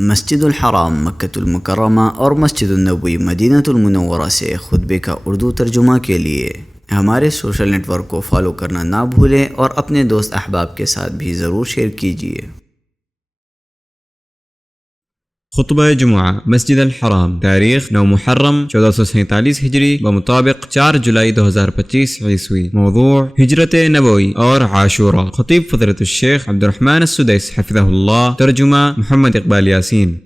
مسجد الحرام مکۃ المکرمہ اور مسجد النبوی مدینہ المنورہ سے خطبے کا اردو ترجمہ کے لیے ہمارے سوشل نیٹ ورک کو فالو کرنا نہ بھولیں اور اپنے دوست احباب کے ساتھ بھی ضرور شیئر کیجیے۔ خطبہ جمعہ مسجد الحرام، تاریخ 9 محرم 1447 ہجری بمطابق 4 جولائی 2025 عیسوی۔ موضوع ہجرت نبوی اور عاشورہ۔ خطیب فضیلۃ الشیخ عبد الرحمن السدیس حفظہ اللہ، ترجمہ محمد اقبال یاسین۔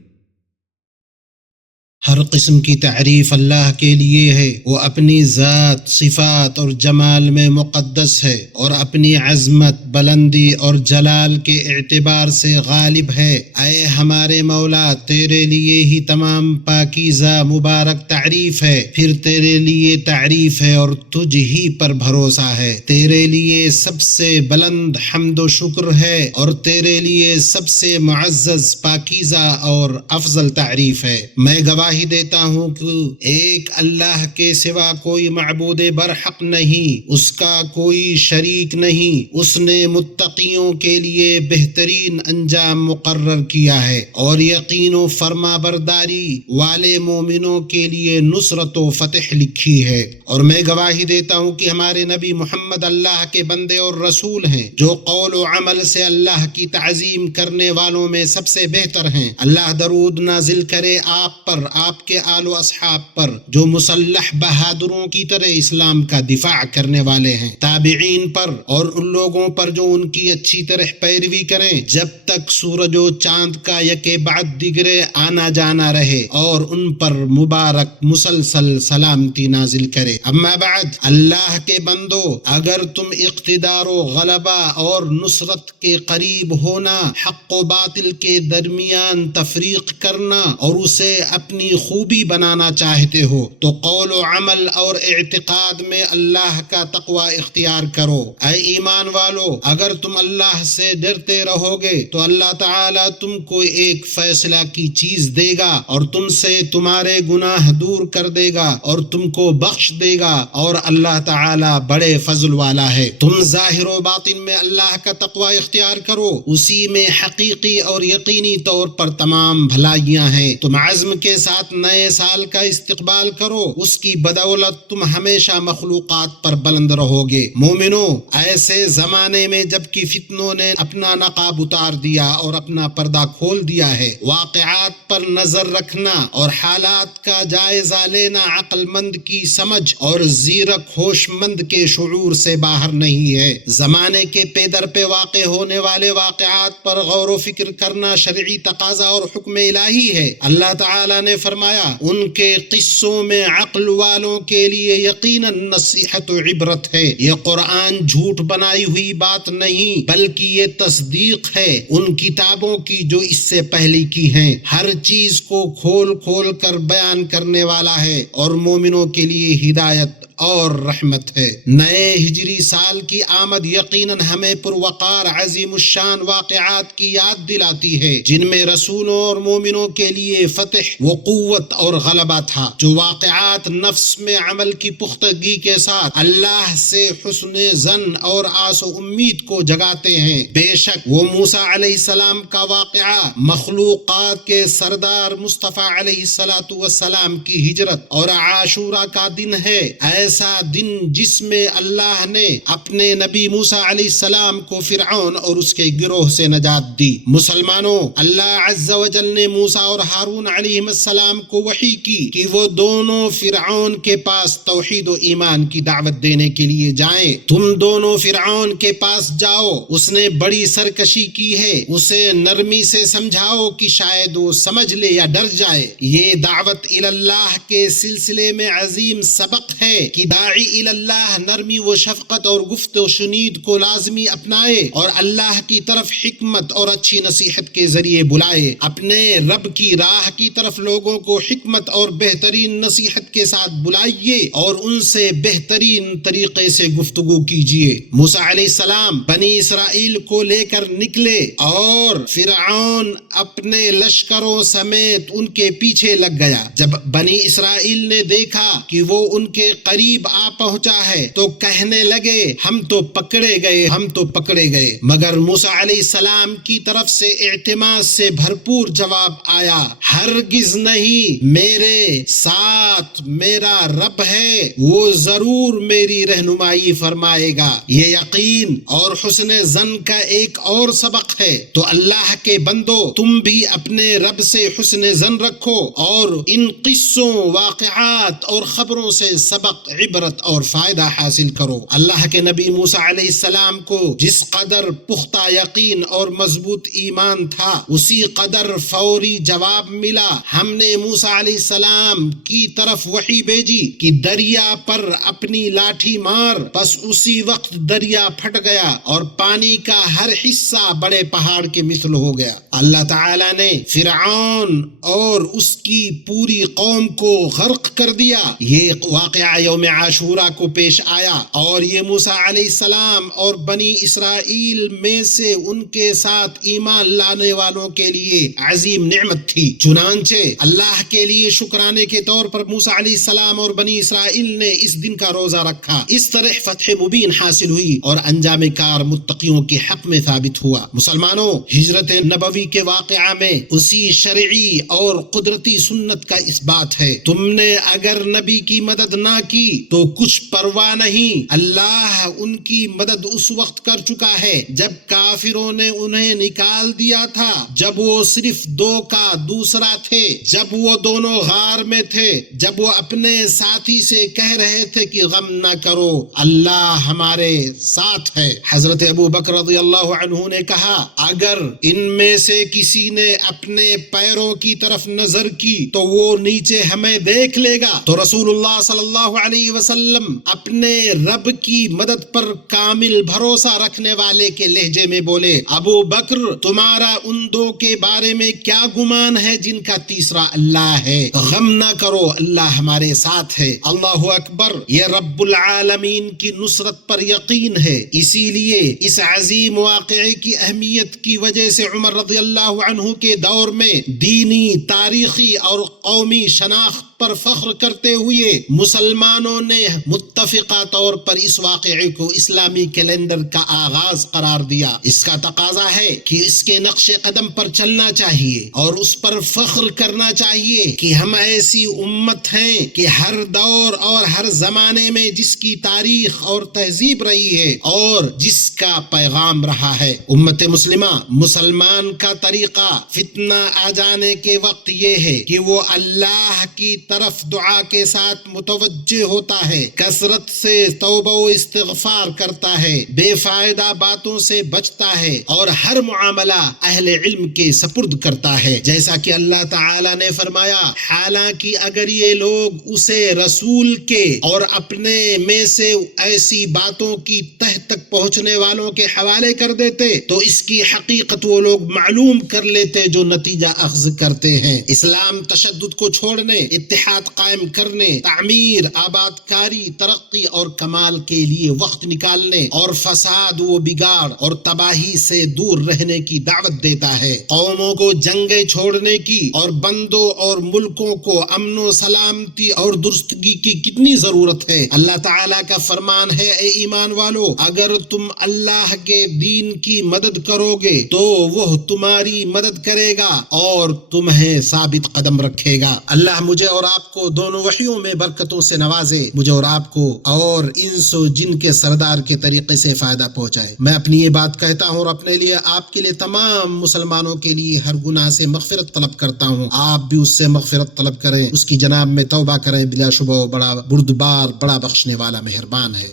ہر قسم کی تعریف اللہ کے لیے ہے، وہ اپنی ذات، صفات اور جمال میں مقدس ہے اور اپنی عظمت، بلندی اور جلال کے اعتبار سے غالب ہے۔ اے ہمارے مولا، تیرے لیے ہی تمام پاکیزہ مبارک تعریف ہے، پھر تیرے لیے تعریف ہے اور تجھ ہی پر بھروسہ ہے۔ تیرے لیے سب سے بلند حمد و شکر ہے اور تیرے لیے سب سے معزز، پاکیزہ اور افضل تعریف ہے۔ میں گواہی دیتا ہوں کہ ایک اللہ کے سوا کوئی معبود برحق نہیں، اس کا کوئی شریک نہیں۔ اس نے متقیوں کے لیے بہترین انجام مقرر کیا ہے اور یقین و فرما برداری والے مومنوں کے لیے نصرت و فتح لکھی ہے۔ اور میں گواہی دیتا ہوں کہ ہمارے نبی محمد اللہ کے بندے اور رسول ہیں، جو قول و عمل سے اللہ کی تعظیم کرنے والوں میں سب سے بہتر ہیں۔ اللہ درود نازل کرے آپ پر، آپ کے آل و اصحاب پر، جو مسلح بہادروں کی طرح اسلام کا دفاع کرنے والے ہیں، تابعین پر اور ان لوگوں پر جو ان کی اچھی طرح پیروی کریں جب تک سورج و چاند کا یکے بعد دیگرے آنا جانا رہے، اور ان پر مبارک مسلسل سلامتی نازل کرے۔ اما بعد، اللہ کے بندو، اگر تم اقتدار و غلبہ اور نصرت کے قریب ہونا، حق و باطل کے درمیان تفریق کرنا اور اسے اپنی خوبی بنانا چاہتے ہو تو قول و عمل اور اعتقاد میں اللہ کا تقوی اختیار کرو۔ اے ایمان والو، اگر تم اللہ سے ڈرتے رہو گے تو اللہ تعالیٰ تم کو ایک فیصلہ کی چیز دے گا اور تم سے تمہارے گناہ دور کر دے گا اور تم کو بخش دے گا، اور اللہ تعالیٰ بڑے فضل والا ہے۔ تم ظاہر و باطن میں اللہ کا تقوی اختیار کرو، اسی میں حقیقی اور یقینی طور پر تمام بھلائیاں ہیں۔ تم عزم کے ساتھ نئے سال کا استقبال کرو، اس کی بدولت تم ہمیشہ مخلوقات پر بلند رہو گے۔ مومنو، ایسے زمانے میں جب کہ فتنوں نے اپنا نقاب اتار دیا اور اپنا پردہ کھول دیا ہے، واقعات پر نظر رکھنا اور حالات کا جائزہ لینا عقل مند کی سمجھ اور زیرک ہوش مند کے شعور سے باہر نہیں ہے۔ زمانے کے پے در پہ واقع ہونے والے واقعات پر غور و فکر کرنا شرعی تقاضا اور حکم الہی ہے۔ اللہ تعالیٰ نے فرمایا، ان کے قصوں میں عقل والوں کے لیے یقیناً نصیحت و عبرت ہے۔ یہ قرآن جھوٹ بنائی ہوئی بات نہیں، بلکہ یہ تصدیق ہے ان کتابوں کی جو اس سے پہلے کی ہیں۔ ہر چیز کو کھول کھول کر بیان کرنے والا ہے اور مومنوں کے لیے ہدایت اور رحمت ہے۔ نئے ہجری سال کی آمد یقیناً ہمیں پروقار عظیم الشان واقعات کی یاد دلاتی ہے، جن میں رسولوں اور مومنوں کے لیے فتح و قوت اور غلبہ تھا۔ جو واقعات نفس میں عمل کی پختگی کے ساتھ اللہ سے حسن ظن اور آس و امید کو جگاتے ہیں۔ بے شک وہ موسیٰ علیہ السلام کا واقعہ، مخلوقات کے سردار مصطفیٰ علیہ السلام کی ہجرت اور عاشورہ کا دن ہے، ایسا دن جس میں اللہ نے اپنے نبی موسیٰ علیہ السلام کو فرعون اور اس کے گروہ سے نجات دی۔ مسلمانوں، اللہ عز و جل نے موسیٰ اور ہارون علیہ السلام کو وحی کی کہ وہ دونوں فرعون کے پاس توحید و ایمان کی دعوت دینے کے لیے جائیں۔ تم دونوں فرعون کے پاس جاؤ، اس نے بڑی سرکشی کی ہے، اسے نرمی سے سمجھاؤ کہ شاید وہ سمجھ لے یا ڈر جائے۔ یہ دعوت اللہ کے سلسلے میں عظیم سبق ہے کہ داعی اللہ نرمی و شفقت اور گفت و شنید کو لازمی اپنائے اور اللہ کی طرف حکمت اور اچھی نصیحت کے ذریعے بلائے۔ اپنے رب کی راہ کی طرف لوگوں کو حکمت اور بہترین نصیحت کے ساتھ بلائیے اور ان سے بہترین طریقے سے گفتگو کیجیے۔ موسیٰ علیہ السلام بنی اسرائیل کو لے کر نکلے اور فرعون اپنے لشکروں سمیت ان کے پیچھے لگ گیا۔ جب بنی اسرائیل نے دیکھا کہ وہ ان کے قریب قریب آ پہنچا ہے تو کہنے لگے ہم تو پکڑے گئے، ہم تو پکڑے گئے، مگر موسیٰ علیہ السلام کی طرف سے اعتماد سے بھرپور جواب آیا، ہرگز نہیں، میرے ساتھ میرا رب ہے، وہ ضرور میری رہنمائی فرمائے گا۔ یہ یقین اور حسن ظن کا ایک اور سبق ہے، تو اللہ کے بندو تم بھی اپنے رب سے حسن ظن رکھو اور ان قصوں، واقعات اور خبروں سے سبق، عبرت اور فائدہ حاصل کرو۔ اللہ کے نبی موسیٰ علیہ السلام کو جس قدر پختہ یقین اور مضبوط ایمان تھا، اسی قدر فوری جواب ملا۔ ہم نے موسیٰ علیہ السلام کی طرف وحی بھیجی کہ دریا پر اپنی لاٹھی مار، بس اسی وقت دریا پھٹ گیا اور پانی کا ہر حصہ بڑے پہاڑ کے مثل ہو گیا۔ اللہ تعالیٰ نے فرعون اور اس کی پوری قوم کو غرق کر دیا۔ یہ واقعہ یوم عاشورہ کو پیش آیا اور یہ موسیٰ علیہ السلام اور بنی اسرائیل میں سے ان کے ساتھ ایمان لانے والوں کے لیے عظیم نعمت تھی۔ چنانچہ اللہ کے لیے شکرانے کے طور پر موسیٰ علیہ السلام اور بنی اسرائیل نے اس دن کا روزہ رکھا۔ اس طرح فتح مبین حاصل ہوئی اور انجام کار متقیوں کے حق میں ثابت ہوا۔ مسلمانوں، ہجرت نبوی کے واقعہ میں اسی شرعی اور قدرتی سنت کا اس بات ہے۔ تم نے اگر نبی کی مدد نہ کی تو کچھ پرواہ نہیں، اللہ ان کی مدد اس وقت کر چکا ہے جب کافروں نے انہیں نکال دیا تھا، جب وہ صرف دو کا دوسرا تھے، جب وہ دونوں غار میں تھے، جب وہ اپنے ساتھی سے کہہ رہے تھے کہ غم نہ کرو، اللہ ہمارے ساتھ ہے۔ حضرت ابو بکر رضی اللہ عنہ نے کہا، اگر ان میں سے کسی نے اپنے پیروں کی طرف نظر کی تو وہ نیچے ہمیں دیکھ لے گا۔ تو رسول اللہ صلی اللہ علیہ وسلم اپنے رب کی مدد پر کامل بھروسہ رکھنے والے کے لہجے میں بولے، ابو بکر تمہارا ان دو کے بارے میں کیا گمان ہے جن کا تیسرا اللہ ہے؟ غم نہ کرو، اللہ ہمارے ساتھ ہے۔ اللہ اکبر، یہ رب العالمین کی نصرت پر یقین ہے۔ اسی لیے اس عظیم واقعے کی اہمیت کی وجہ سے عمر رضی اللہ عنہ کے دور میں دینی، تاریخی اور قومی شناخت پر فخر کرتے ہوئے مسلمانوں نے متفقہ طور پر اس واقعے کو اسلامی کیلنڈر کا آغاز قرار دیا۔ اس کا تقاضا ہے کہ اس کے نقش قدم پر چلنا چاہیے اور اس پر فخر کرنا چاہیے کہ ہم ایسی امت ہیں کہ ہر دور اور ہر زمانے میں جس کی تاریخ اور تہذیب رہی ہے اور جس کا پیغام رہا ہے۔ امت مسلمہ، مسلمان کا طریقہ فتنہ آ جانے کے وقت یہ ہے کہ وہ اللہ کی طرف دعا کے ساتھ متوجہ ہوتا ہے، کثرت سے توبہ و استغفار کرتا ہے، بے فائدہ باتوں سے بچتا ہے اور ہر معاملہ اہل علم کے سپرد کرتا ہے، جیسا کہ اللہ تعالی نے فرمایا، حالانکہ اگر یہ لوگ اسے رسول کے اور اپنے میں سے ایسی باتوں کی تہ تک پہنچنے والوں کے حوالے کر دیتے تو اس کی حقیقت وہ لوگ معلوم کر لیتے جو نتیجہ اخذ کرتے ہیں۔ اسلام تشدد کو چھوڑنے، اتحاد قائم کرنے، تعمیر، آباد کاری، ترقی اور کمال کے لیے وقت نکالنے اور فساد و بگاڑ اور تباہی سے دور رہنے کی دعوت دیتا ہے۔ قوموں کو جنگیں چھوڑنے کی اور بندوں اور ملکوں کو امن و سلامتی اور درستگی کی کتنی ضرورت ہے۔ اللہ تعالیٰ کا فرمان ہے، اے ایمان والو، اگر تم اللہ کے دین کی مدد کرو گے تو وہ تمہاری مدد کرے گا اور تمہیں ثابت قدم رکھے گا۔ اللہ مجھے اور آپ کو دونوں وحیوں میں برکتوں سے نوازے، مجھے اور آپ کو اور انس و جن کے سردار کے طریقے سے فائدہ پہنچائے۔ میں اپنی یہ بات کہتا ہوں اور اپنے لیے، آپ کے لیے، تمام مسلمانوں کے لیے ہر گناہ سے مغفرت طلب کرتا ہوں۔ آپ بھی اس سے مغفرت طلب کریں، اس کی جناب میں توبہ کریں، بلا شبہ وہ بڑا بردبار، بڑا بخشنے والا مہربان ہے۔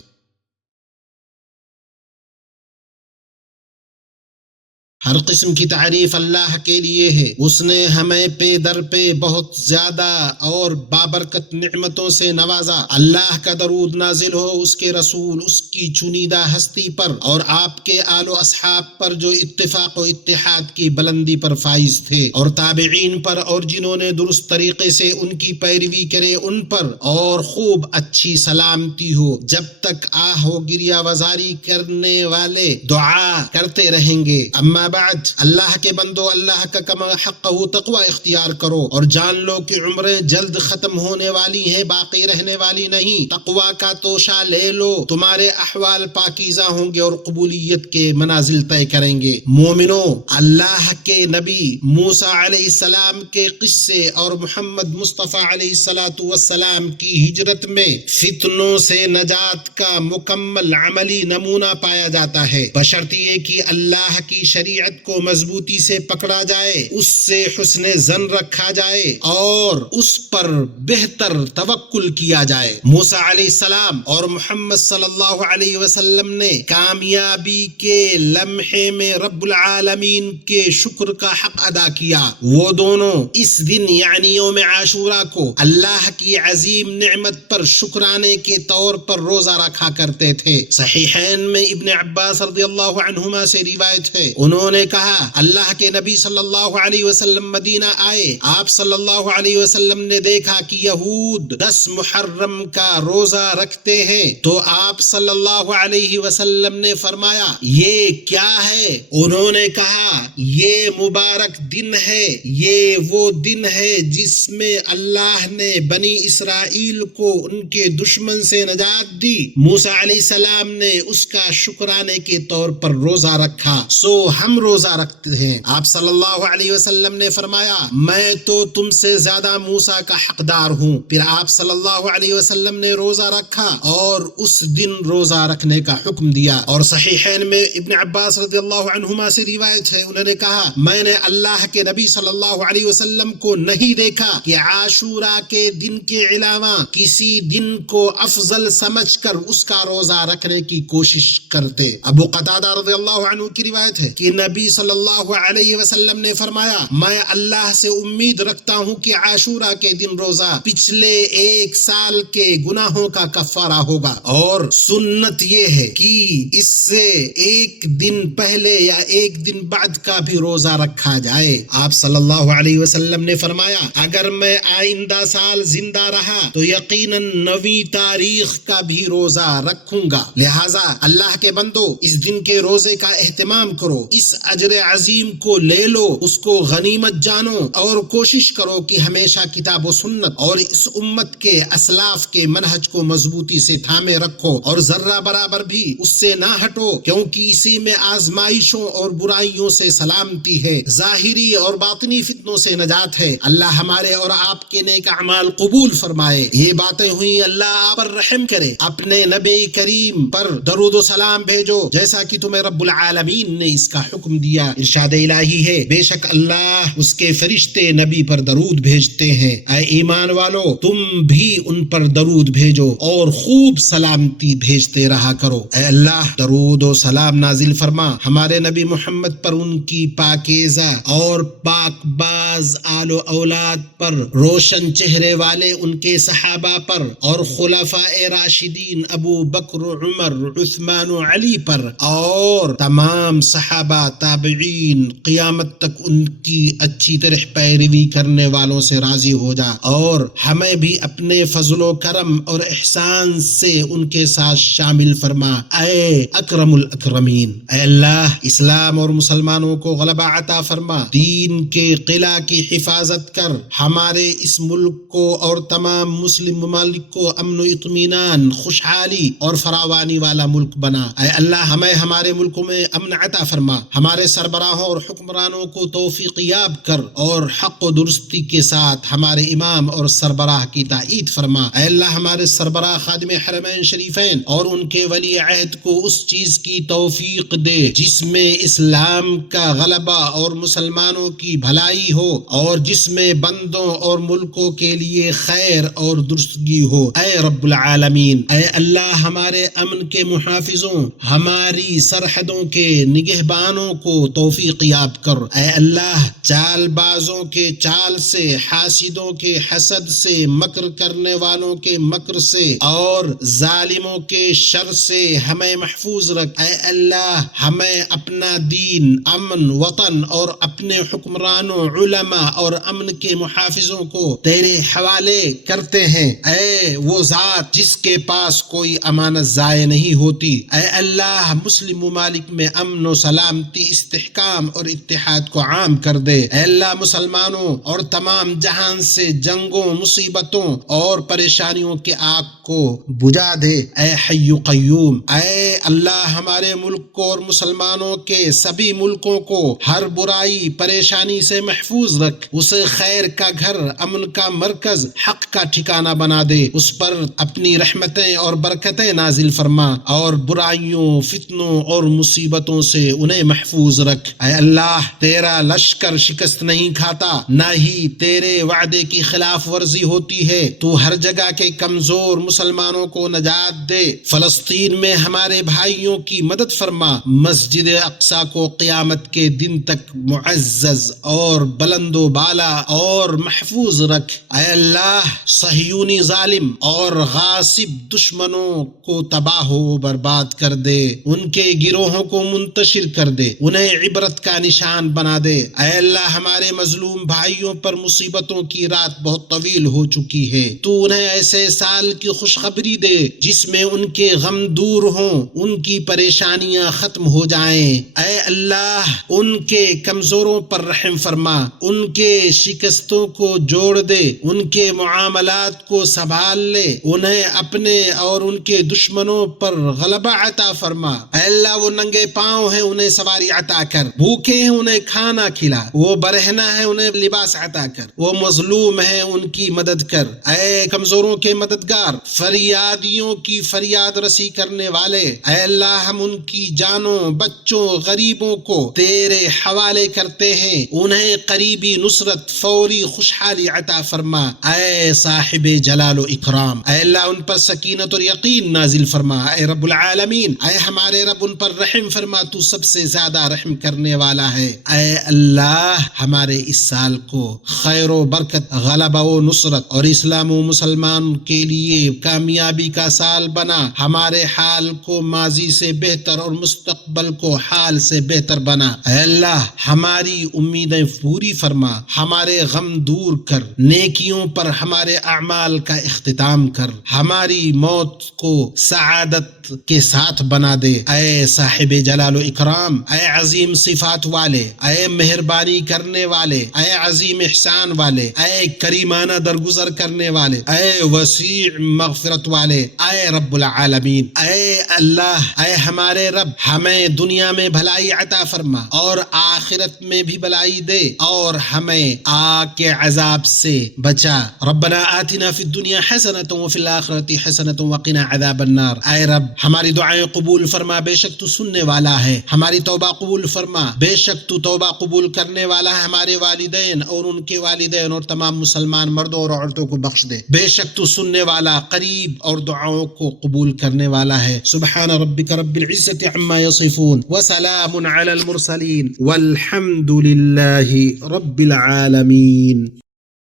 ہر قسم کی تعریف اللہ کے لیے ہے۔ اس نے ہمیں پے در پہ بہت زیادہ اور بابرکت نعمتوں سے نوازا۔ اللہ کا درود نازل ہو اس کے رسول، اس کی چنیدہ ہستی پر اور آپ کے آل و اصحاب پر جو اتفاق و اتحاد کی بلندی پر فائز تھے، اور تابعین پر اور جنہوں نے درست طریقے سے ان کی پیروی کرے ان پر، اور خوب اچھی سلامتی ہو جب تک آہ و گریہ وزاری کرنے والے دعا کرتے رہیں گے۔ اما بعد، اللہ کے بندو اللہ کا کما حقہ تقوی اختیار کرو اور جان لو کہ عمریں جلد ختم ہونے والی ہیں، باقی رہنے والی نہیں۔ تقوی کا توشہ لے لو، تمہارے احوال پاکیزہ ہوں گے اور قبولیت کے منازل طے کریں گے۔ مومنو، اللہ کے نبی موسیٰ علیہ السلام کے قصے اور محمد مصطفیٰ علیہ السلام کی ہجرت میں فتنوں سے نجات کا مکمل عملی نمونہ پایا جاتا ہے، بشرط یہ کہ اللہ کی شریعت کو مضبوطی سے پکڑا جائے، اس سے حسن ظن رکھا جائے اور اس پر بہتر توکل کیا جائے۔ موسیٰ علیہ السلام اور محمد صلی اللہ علیہ وسلم نے کامیابی کے لمحے میں رب العالمین کے شکر کا حق ادا کیا۔ وہ دونوں اس دن یعنی یوم عاشوراء کو اللہ کی عظیم نعمت پر شکرانے کے طور پر روزہ رکھا کرتے تھے۔ صحیحین میں ابن عباس رضی اللہ عنہما سے روایت ہے، انہوں نے کہا اللہ کے نبی صلی اللہ علیہ وسلم مدینہ آئے، آپ صلی اللہ علیہ وسلم نے دیکھا کہ یہود 10 محرم کا روزہ رکھتے ہیں، تو آپ صلی اللہ علیہ وسلم نے فرمایا یہ کیا ہے؟ انہوں نے کہا یہ مبارک دن ہے، یہ وہ دن ہے جس میں اللہ نے بنی اسرائیل کو ان کے دشمن سے نجات دی۔ موسیٰ علیہ السلام نے اس کا شکرانے کے طور پر روزہ رکھا، سو ہم روزہ رکھتے ہیں۔ آپ صلی اللہ علیہ وسلم نے فرمایا میں تو تم سے زیادہ موسیٰ کا حقدار ہوں۔ پھر آپ صلی اللہ علیہ وسلم نے روزہ رکھا اور اس دن روزہ رکھنے کا حکم دیا۔ اور صحیحین میں ابن عباس رضی اللہ عنہما سے روایت ہے، انہوں نے کہا میں نے اللہ کے نبی صلی اللہ علیہ وسلم کو نہیں دیکھا کہ عاشوراء کے دن کے علاوہ کسی دن کو افضل سمجھ کر اس کا روزہ رکھنے کی کوشش کرتے۔ ابو قتادہ رضی اللہ عنہ کی روایت ہے کہ نبی صلی اللہ علیہ وسلم نے فرمایا میں اللہ سے امید رکھتا ہوں کہ عاشوراء کے دن روزہ پچھلے 1 سال کے گناہوں کا کفارہ ہوگا، اور سنت یہ ہے کہ اس سے 1 دن پہلے یا 1 دن بعد کا بھی روزہ رکھا جائے۔ آپ صلی اللہ علیہ وسلم نے فرمایا اگر میں آئندہ سال زندہ رہا تو یقیناً 9ویں تاریخ کا بھی روزہ رکھوں گا، لہٰذا اللہ کے بندو اس دن کے روزے کا اہتمام کرو، اس اجر عظیم کو لے لو، اس کو غنیمت جانو اور کوشش کرو کہ ہمیشہ کتاب و سنت اور اس امت کے اسلاف کے منہج کو مضبوطی سے تھامے رکھو اور ذرہ برابر بھی اس سے نہ ہٹو، کیونکہ اسی میں آزمائشوں اور برائیوں سے سلامتی ہے، ظاہری اور باطنی فتنوں سے نجات ہے۔ اللہ ہمارے اور آپ کے نیک اعمال قبول فرمائے۔ یہ باتیں ہوئی، اللہ آپ پر رحم کرے، اپنے نبی کریم پر درود و سلام بھیجو جیسا کہ تمہیں رب العالمین نے اس کا حکم دیا۔ ارشاد الہی ہے بے شک اللہ اس کے فرشتے نبی پر درود بھیجتے ہیں، اے ایمان والو تم بھی ان پر درود بھیجو اور خوب سلامتی بھیجتے رہا کرو۔ اے اللہ درود و سلام نازل فرما ہمارے نبی محمد پر، ان کی پاکیزہ اور پاک باز آل و اولاد پر، روشن چہرے والے ان کے صحابہ پر اور خلفائے راشدین ابو بکر، عمر، عثمان و علی پر اور تمام صحابہ تابعین قیامت تک ان کی اچھی طرح پیروی کرنے والوں سے راضی ہو جا، اور ہمیں بھی اپنے فضل و کرم اور احسان سے ان کے ساتھ شامل فرما اے اکرم الاکرمین۔ اے اللہ اسلام اور مسلمانوں کو غلبہ عطا فرما، دین کے قلعہ کی حفاظت کر، ہمارے اس ملک کو اور تمام مسلم ممالک کو امن و اطمینان، خوشحالی اور فراوانی والا ملک بنا۔ اے اللہ ہمیں ہمارے ملک میں امن عطا فرما، ہمارے سربراہوں اور حکمرانوں کو توفیق یاب کر اور حق و درستی کے ساتھ ہمارے امام اور سربراہ کی تائید فرما۔ اے اللہ ہمارے سربراہ خادم حرمین شریفین اور ان کے ولی عہد کو اس چیز کی توفیق دے جس میں اسلام کا غلبہ اور مسلمانوں کی بھلائی ہو، اور جس میں بندوں اور ملکوں کے لیے خیر اور درستگی ہو۔ اے رب العالمین، اے اللہ ہمارے امن کے محافظوں، ہماری سرحدوں کے نگہبانوں کو توفیق یاب کر۔ اے اللہ چال بازوں کے چال سے، حاسدوں کے حسد سے، مکر کرنے والوں کے مکر سے اور ظالموں کے شر سے ہمیں محفوظ رکھ۔ اے اللہ ہمیں اپنا دین، امن، وطن اور اپنے حکمرانوں، علماء اور امن کے محافظوں کو تیرے حوالے کرتے ہیں۔ اے وہ ذات جس کے پاس کوئی امانت ضائع نہیں ہوتی، اے اللہ مسلم ممالک میں امن و سلامتی کی استحکام اور اتحاد کو عام کر دے۔ اے اللہ مسلمانوں اور تمام جہان سے جنگوں، مصیبتوں اور پریشانیوں کے آگ کو بجھا دے۔ اے حی قیوم، اے اللہ ہمارے ملک کو اور مسلمانوں کے سبھی ملکوں کو ہر برائی پریشانی سے محفوظ رکھ، اسے خیر کا گھر، امن کا مرکز، حق کا ٹھکانہ بنا دے، اس پر اپنی رحمتیں اور برکتیں نازل فرما اور برائیوں، فتنوں اور مصیبتوں سے انہیں محفوظ رکھ۔ اے اللہ تیرا لشکر شکست نہیں کھاتا، نہ ہی تیرے وعدے کی خلاف ورزی ہوتی ہے، تو ہر جگہ کے کمزور مسلمانوں کو نجات دے۔ فلسطین میں ہمارے بھائیوں کی مدد فرما، مسجد اقصی کو قیامت کے دن تک معزز اور بلند و بالا اور محفوظ رکھ۔ اے اللہ صہیونی ظالم اور غاصب دشمنوں کو تباہ و برباد کر دے، ان کے گروہوں کو منتشر کر دے، انہیں عبرت کا نشان بنا دے۔ اے اللہ ہمارے مظلوم بھائیوں پر مصیبتوں کی رات بہت طویل ہو چکی ہے، تو انہیں ایسے سال کی خوشخبری دے جس میں ان کے غم دور ہوں، ان کی پریشانیاں ختم ہو جائیں۔ اے اللہ ان کے کمزوروں پر رحم فرما، ان کے شکستوں کو جوڑ دے، ان کے معاملات کو سنبھال لے، انہیں اپنے اور ان کے دشمنوں پر غلبہ عطا فرما۔ اے اللہ وہ ننگے پاؤں ہیں انہیں سواری عطا کر، بھوکے ہیں انہیں کھانا کھلا، وہ برہنہ ہیں انہیں لباس عطا کر، وہ مظلوم ہیں ان کی مدد کر۔ اے کمزوروں کے مددگار، فریادیوں کی فریاد رسی کرنے والے، اے اللہ ہم ان کی جانوں، بچوں، غریبوں کو تیرے حوالے کرتے ہیں، انہیں قریبی نصرت، فوری خوشحالی عطا فرما۔ اے صاحب جلال و اکرام، اے اللہ ان پر سکینت اور یقین نازل فرما۔ اے رب العالمین، اے ہمارے رب ان پر رحم فرما، تو سب سے زیادہ رحم کرنے والا ہے۔ اے اللہ ہمارے اس سال کو خیر و برکت، غلبہ و نصرت اور اسلام و مسلمان کے لیے کامیابی کا سال بنا، ہمارے حال کو ماضی سے بہتر اور مستقبل کو حال سے بہتر بنا۔ اے اللہ ہماری امیدیں پوری فرما، ہمارے غم دور کر، نیکیوں پر ہمارے اعمال کا اختتام کر، ہماری موت کو سعادت کے ساتھ بنا دے۔ اے صاحب جلال و اکرام، اے عظیم صفات والے، اے مہربانی کرنے والے، اے عظیم احسان والے، اے کریمانہ درگزر کرنے والے، اے وسیع مغفرت والے، اے رب العالمین، اے اللہ، اے ہمارے رب ہمیں دنیا میں بھلائی عطا فرما اور آخرت میں بھی بھلائی دے اور ہمیں آگ کے عذاب سے بچا۔ ربنا آتنا فی الدنیا حسنۃ وفی الآخرۃ حسنۃ وقنا عذاب النار۔ اے رب ہماری دعائیں قبول فرما، بے شک تو سننے والا ہے، ہماری توبہ قبول فرما، بے شک تو توبہ قبول کرنے والا ہے، ہمارے والدین اور ان کے والدین اور تمام مسلمان مردوں اور عورتوں کو بخش دے، بے شک تو سننے والا، قریب اور دعاؤں کو قبول کرنے والا ہے۔ سبحان ربک رب العزۃ عما یصفون وسلام علی المرسلین والحمد للہ رب العالمین۔